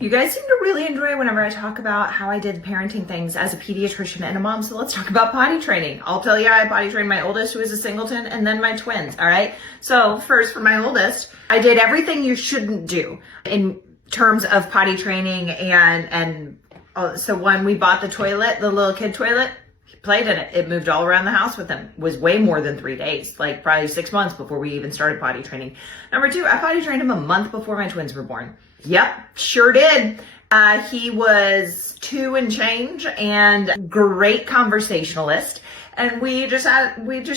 You guys seem to really enjoy whenever I talk about how I did parenting things as a pediatrician and a mom, so let's talk about potty training. I'll tell you, I potty trained my oldest, who is a singleton, and then my twins, all right? So first, for my oldest, I did everything you shouldn't do in terms of potty training, so when we bought the toilet, the little kid toilet, he played in it. It moved all around the house with him. It was way more than 3 days, like probably 6 months before we even started potty training. Number two, I potty trained him a month before my twins were born. Yep, sure did. He was 2 and change and great conversationalist. And we just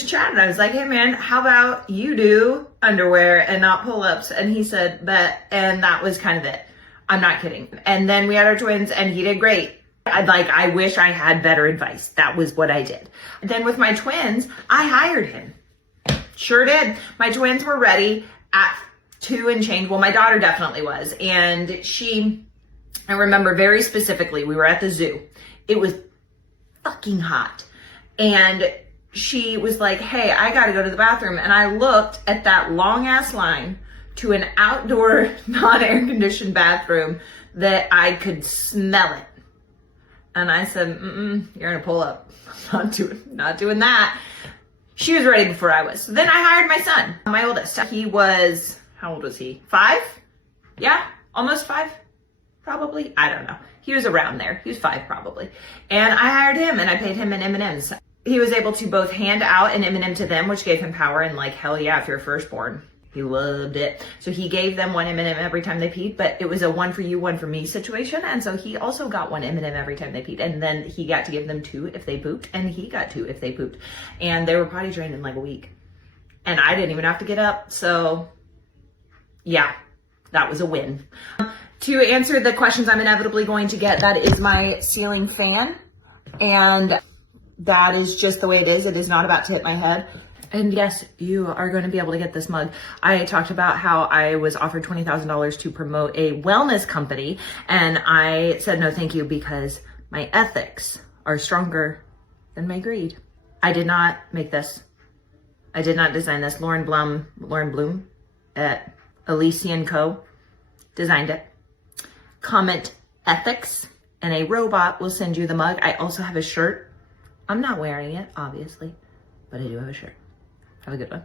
chatted. I was like, hey man, how about you do underwear and not pull-ups? And he said, bet. And that was kind of it. I'm not kidding. And then we had our twins and he did great. I wish I had better advice. That was what I did. Then with my twins, I hired him. Sure did. My twins were ready at 2 and change. Well, my daughter definitely was. And I remember very specifically, we were at the zoo. It was fucking hot. And she was like, hey, I gotta go to the bathroom. And I looked at that long ass line to an outdoor, non-air conditioned bathroom that I could smell it. And I said, you're gonna pull up. Not doing that. She was ready before I was. So then I hired my son, my oldest. He was, how old was he? 5? Yeah, almost 5, probably. I don't know. He was around there. He was 5 probably. And I hired him and I paid him in M&Ms. He was able to both hand out an M&M to them, which gave him power, and like, hell yeah, if you're a firstborn. He loved it. So he gave them 1 M&M every time they peed, but it was a 1 for you, 1 for me situation. And so he also got 1 M&M every time they peed. And then he got to give them 2 if they pooped, and he got 2 if they pooped. And they were potty trained in like a week. And I didn't even have to get up. So yeah, that was a win. To answer the questions I'm inevitably going to get, that is my ceiling fan. And that is just the way it is. It is not about to hit my head. And yes, you are going to be able to get this mug. I talked about how I was offered $20,000 to promote a wellness company. And I said, no, thank you, because my ethics are stronger than my greed. I did not make this. I did not design this. Lauren Bloom at Elysian Co. designed it. Comment ethics and a robot will send you the mug. I also have a shirt. I'm not wearing it, obviously, but I do have a shirt. Have a good one.